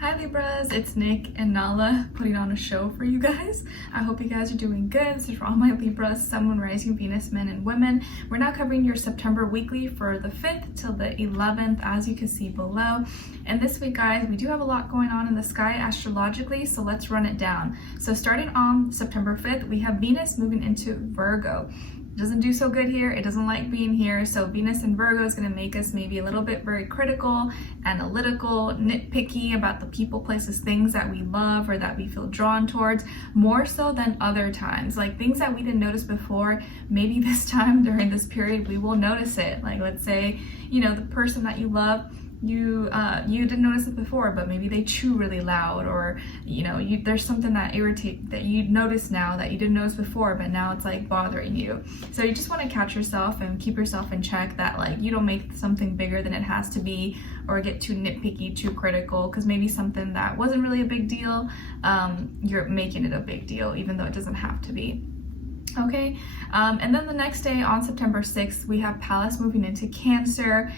Hi Libras, it's Nick and Nala putting on a show for you guys. I hope you guys are doing good. This is for all my Libras, Sun, Moon, Rising, Venus, men and women. We're now covering your September weekly for the 5th till the 11th, as you can see below. And this week, guys, we do have a lot going on in the sky astrologically, so let's run it down. So starting on September 5th, we have Venus moving into Virgo. Doesn't do so good here. It doesn't like being here. So Venus in Virgo is going to make us maybe a little bit very critical, analytical, nitpicky about the people, places, things that we love or that we feel drawn towards, more so than other times. Like things that we didn't notice before, maybe this time during this period we will notice it. Like let's say, you know, the person that you love, you didn't notice it before, but maybe they chew really loud, or you know, there's something that irritates that you notice now that you didn't notice before, but now it's like bothering you. So you just want to catch yourself and keep yourself in check, that like you don't make something bigger than it has to be, or get too nitpicky, too critical, because maybe something that wasn't really a big deal, you're making it a big deal even though it doesn't have to be. Okay, and then the next day on September 6th, we have Pallas moving into Cancer.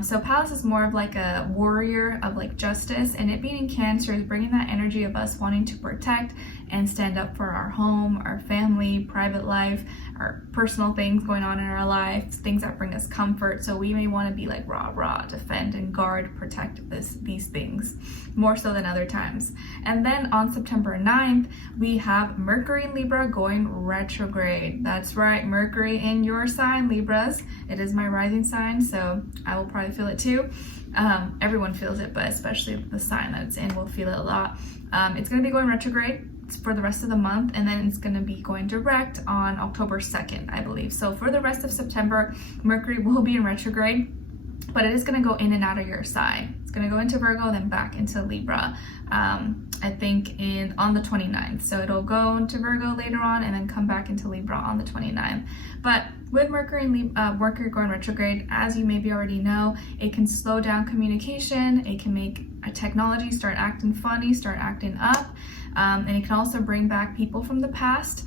So Pallas is more of like a warrior of like justice, and it being in Cancer is bringing that energy of us wanting to protect and stand up for our home, our family, private life, our personal things going on in our lives, things that bring us comfort. So we may want to be like rah, defend and guard, protect these things more so than other times. And then on September 9th, we have Mercury in Libra going retrograde. That's right, Mercury in your sign, Libras. It is my rising sign, so I will probably feel it too. Everyone feels it, but especially the sign that it's in will feel it a lot. It's going to be going retrograde for the rest of the month, and then it's going to be going direct on October 2nd, I believe. So for the rest of September, Mercury will be in retrograde, but it is going to go in and out of your sign. It's going to go into Virgo, then back into Libra, I think on the 29th. So it'll go into Virgo later on and then come back into Libra on the 29th. But with Mercury Mercury going retrograde, as you maybe already know, it can slow down communication. It can make a technology start acting funny, start acting up. And it can also bring back people from the past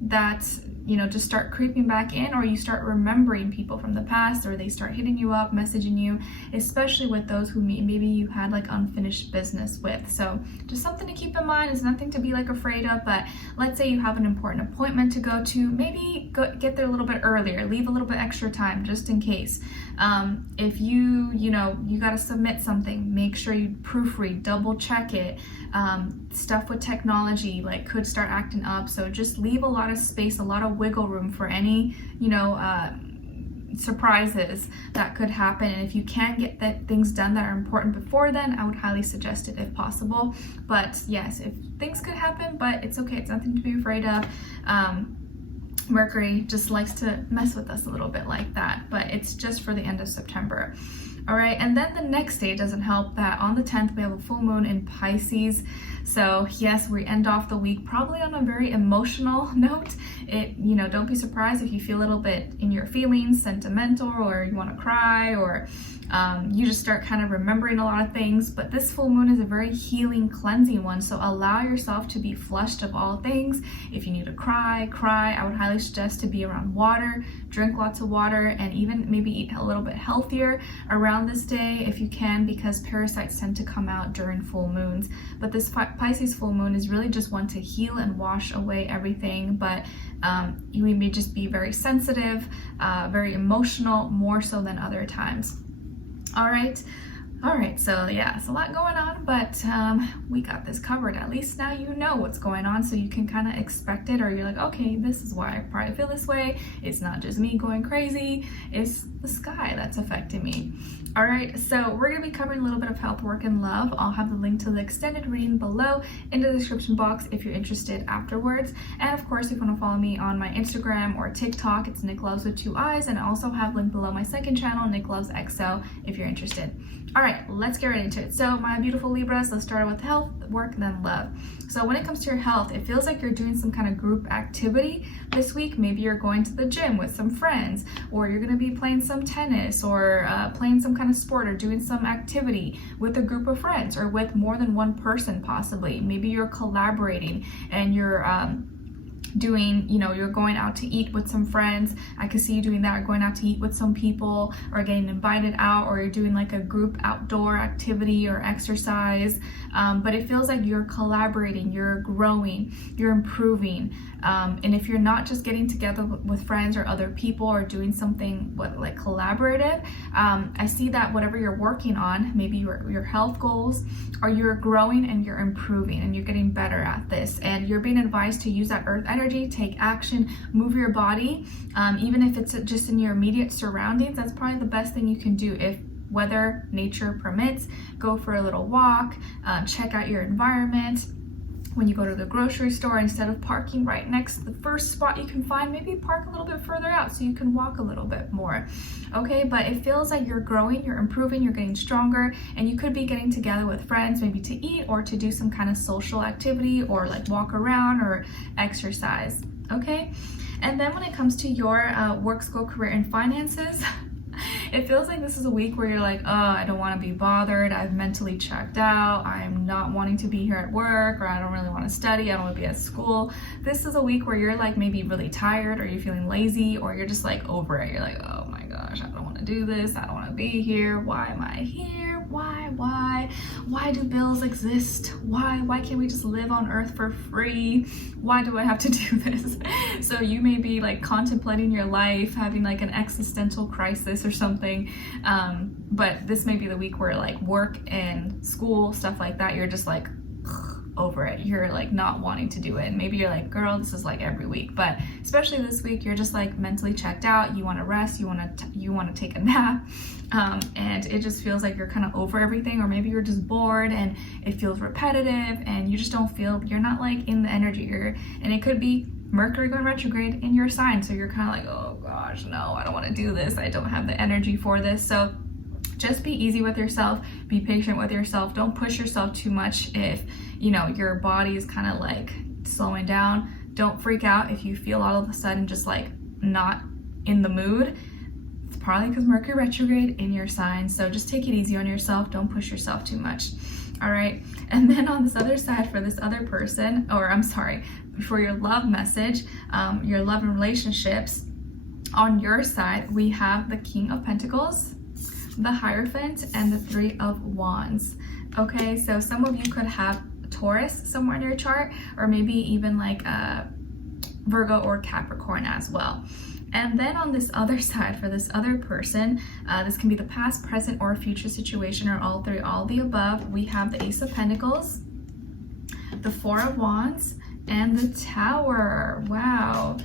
that, you know, just start creeping back in, or you start remembering people from the past, or they start hitting you up, messaging you, especially with those who maybe you had like unfinished business with. So just something to keep in mind. It's nothing to be like afraid of, but let's say you have an important appointment to go to, maybe get there a little bit earlier, leave a little bit extra time just in case. If you got to submit something, make sure you proofread, double check it. Stuff with technology like could start acting up, so just leave a lot of space, a lot of wiggle room for any surprises that could happen. And if you can't get things done that are important before then, I would highly suggest it if possible. But yes, if things could happen, but it's okay, it's nothing to be afraid of. Mercury just likes to mess with us a little bit like that, but it's just for the end of September. All right, and then the next day, it doesn't help that on the 10th we have a full moon in Pisces. So yes, we end off the week probably on a very emotional note. Don't be surprised if you feel a little bit in your feelings, sentimental, or you want to cry, or you just start kind of remembering a lot of things. But this full moon is a very healing, cleansing one, so allow yourself to be flushed of all things. If you need to cry. I would highly suggest to be around water, drink lots of water, and even maybe eat a little bit healthier around this day if you can, because parasites tend to come out during full moons. But this Pisces full moon is really just one to heal and wash away everything, but you may just be very sensitive, very emotional, more so than other times. All right, so yeah, it's a lot going on, but we got this covered. At least now you know what's going on, so you can kind of expect it, or you're like, okay, this is why I probably feel this way. It's not just me going crazy, it's the sky that's affecting me. All right, so we're going to be covering a little bit of health, work, and love. I'll have the link to the extended reading below in the description box if you're interested afterwards. And of course, if you want to follow me on my Instagram or TikTok, it's Nicloves with 2 eyes, and I also have linked below my second channel, Nicloves XO, if you're interested. All right, let's get right into it. So my beautiful Libras, let's start with health, work, and then love. So when it comes to your health, it feels like you're doing some kind of group activity this week. Maybe you're going to the gym with some friends, or you're going to be playing some tennis, or playing some kind of sport, or doing some activity with a group of friends, or with more than one person possibly. Maybe you're collaborating and you're doing, you know, you're going out to eat with some friends. I could see you doing that, or going out to eat with some people, or getting invited out, or you're doing like a group outdoor activity or exercise. But it feels like you're collaborating, you're growing, you're improving. And if you're not just getting together with friends or other people or doing something like collaborative, I see that whatever you're working on, maybe your health goals, or you're growing and you're improving and you're getting better at this, and you're being advised to use that earth energy, take action, move your body, even if it's just in your immediate surroundings. That's probably the best thing you can do. If weather, nature permits, go for a little walk, check out your environment. When you go to the grocery store, instead of parking right next to the first spot you can find, maybe park a little bit further out so you can walk a little bit more. Okay, but it feels like you're growing, you're improving, you're getting stronger, and you could be getting together with friends, maybe to eat or to do some kind of social activity, or like walk around or exercise. Okay, and then when it comes to your work, school, career, and finances, it feels like this is a week where you're like, oh, I don't want to be bothered. I've mentally checked out. I'm not wanting to be here at work, or I don't really want to study. I don't want to be at school. This is a week where you're like maybe really tired, or you're feeling lazy, or you're just like over it. You're like, oh my gosh, I don't want to do this. I don't want to be here. Why am I here? Why do bills exist? Why can't we just live on earth for free? Why do I have to do this? So you may be like contemplating your life, having like an existential crisis or something. But this may be the week where like work and school, stuff like that, you're just like over it. You're like not wanting to do it. And maybe you're like, girl, this is like every week, but especially this week, you're just like mentally checked out. You want to rest. You want to take a nap. And it just feels like you're kind of over everything, or maybe you're just bored and it feels repetitive, and you just don't feel, you're not like in the energy. And it could be Mercury going retrograde in your sign. So you're kind of like, oh gosh, no, I don't want to do this. I don't have the energy for this. So just be easy with yourself, be patient with yourself. Don't push yourself too much if, you know, your body is kind of like slowing down. Don't freak out if you feel all of a sudden just like not in the mood. It's probably because Mercury retrograde in your sign. So just take it easy on yourself. Don't push yourself too much. All right. And then on this other side, for this other person, or I'm sorry, for your love message, your love and relationships, on your side, we have the King of Pentacles, the Hierophant, and the Three of Wands. Okay, so some of you could have Taurus somewhere in your chart, or maybe even like Virgo or Capricorn as well. And then on this other side, for this other person, this can be the past, present, or future situation, or all three, all the above. We have the Ace of Pentacles, the Four of Wands, and the Tower. Wow,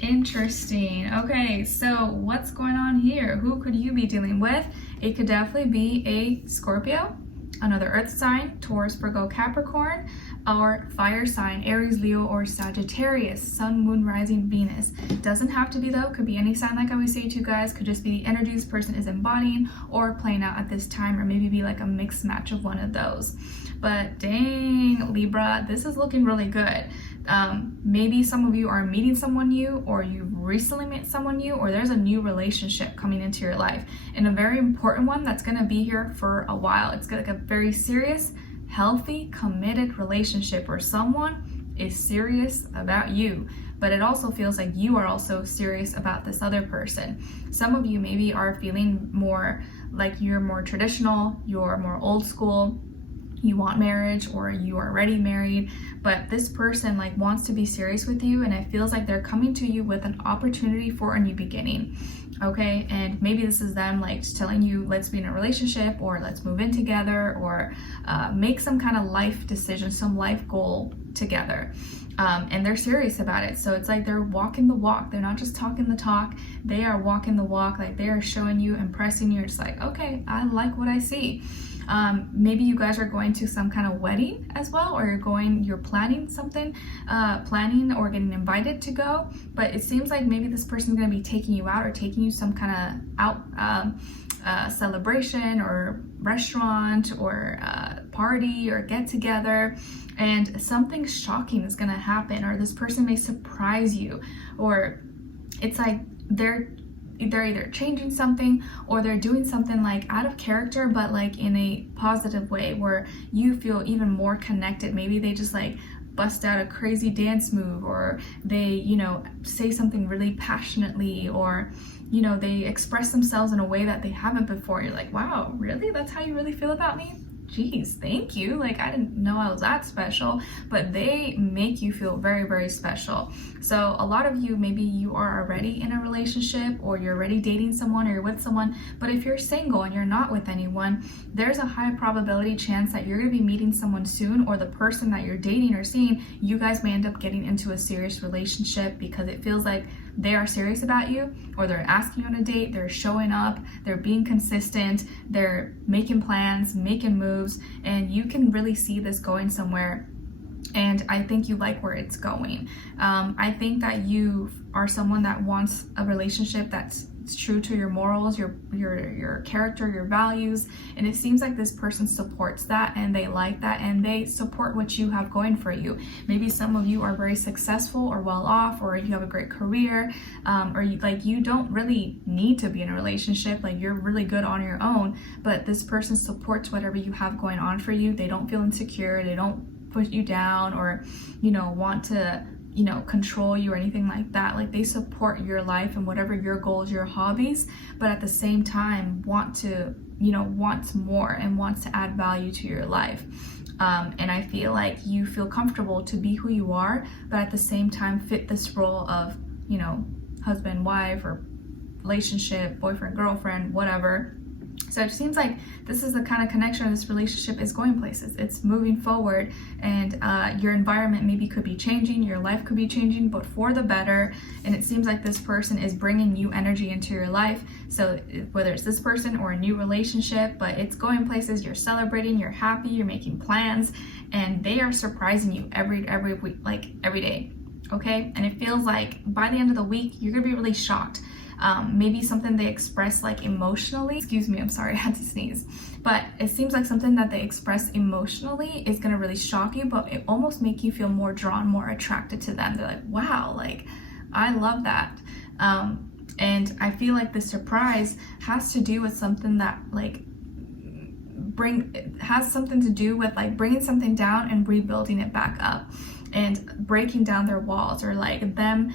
interesting. Okay, so what's going on here? Who could you be dealing with? It could definitely be a Scorpio, another earth sign, Taurus, Virgo, Capricorn, or fire sign, Aries, Leo, or Sagittarius, Sun, Moon, Rising, Venus. Doesn't have to be though, could be any sign like I always say to you guys, could just be the energy this person is embodying or playing out at this time, or maybe be like a mixed match of one of those. But dang, Libra, this is looking really good. Maybe some of you are meeting someone new, or you've recently met someone new, or there's a new relationship coming into your life, and a very important one that's going to be here for a while. It's like a very serious, healthy, committed relationship where someone is serious about you, but it also feels like you are also serious about this other person. Some of you maybe are feeling more like you're more traditional, you're more old school, you want marriage, or you are already married, but this person like wants to be serious with you, and it feels like they're coming to you with an opportunity for a new beginning. Okay, and maybe this is them like telling you, let's be in a relationship, or let's move in together, or make some kind of life decision, some life goal together. And they're serious about it. So it's like they're walking the walk. They're not just talking the talk. They are walking the walk. Like they are showing you, impressing you. It's like, okay, I like what I see. Maybe you guys are going to some kind of wedding as well, or you're planning something, planning or getting invited to go. But it seems like maybe this person's going to be taking you out, or taking you some kind of out celebration or restaurant or party or get together, and something shocking is going to happen, or this person may surprise you, or it's like they're either changing something, or they're doing something like out of character, but like in a positive way where you feel even more connected. Maybe they just like bust out a crazy dance move, or they, you know, say something really passionately, or, you know, they express themselves in a way that they haven't before. You're like, wow, really? That's how you really feel about me? Geez, thank you. Like, I didn't know I was that special. But they make you feel very, very special. So a lot of you, maybe you are already in a relationship, or you're already dating someone, or you're with someone. But if you're single and you're not with anyone, there's a high probability chance that you're going to be meeting someone soon, or the person that you're dating or seeing, you guys may end up getting into a serious relationship, because it feels like they are serious about you, or they're asking you on a date, they're showing up, they're being consistent, they're making plans, making moves, and you can really see this going somewhere. And I think you like where it's going. I think that you are someone that wants a relationship that's true to your morals, your character, your values. And it seems like this person supports that, and they like that, and they support what you have going for you. Maybe some of you are very successful or well off, or you have a great career, or you don't really need to be in a relationship. Like, you're really good on your own, but this person supports whatever you have going on for you. They don't feel insecure. They don't put you down, or, you know, want to, you know, control you or anything like that. Like, they support your life and whatever your goals, your hobbies, but at the same time wants more and wants to add value to your life. And I feel like you feel comfortable to be who you are, but at the same time fit this role of, you know, husband, wife, or relationship, boyfriend, girlfriend, whatever. So it seems like this is the kind of connection, this relationship is going places. It's moving forward, and your environment maybe could be changing, your life could be changing, but for the better. And it seems like this person is bringing new energy into your life. So whether it's this person or a new relationship, but it's going places, you're celebrating, you're happy, you're making plans, and they are surprising you every week, like every day. Okay? And it feels like by the end of the week, you're gonna be really shocked. Maybe something they express like emotionally, excuse me, I'm sorry, I had to sneeze, but it seems like something that they express emotionally is going to really shock you, but it almost make you feel more drawn, more attracted to them. They're like, wow, like, I love that. And I feel like the surprise has to do with something that has something to do with like bringing something down and rebuilding it back up, and breaking down their walls, or like them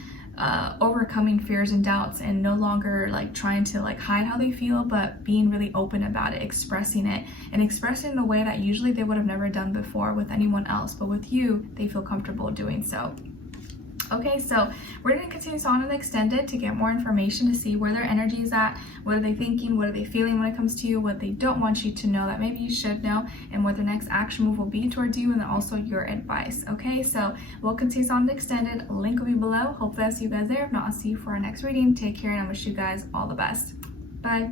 overcoming fears and doubts, and no longer like trying to like hide how they feel, but being really open about it, expressing it, and expressing it in a way that usually they would have never done before with anyone else, but with you they feel comfortable doing so. Okay, so we're going to continue on and extend it to get more information, to see where their energy is at, what are they thinking, what are they feeling when it comes to you, what they don't want you to know that maybe you should know, and what their next action move will be towards you, and then also your advice. Okay, so we'll continue on and extended. Link will be below. Hopefully I'll see you guys there. If not, I'll see you for our next reading. Take care, and I wish you guys all the best. Bye.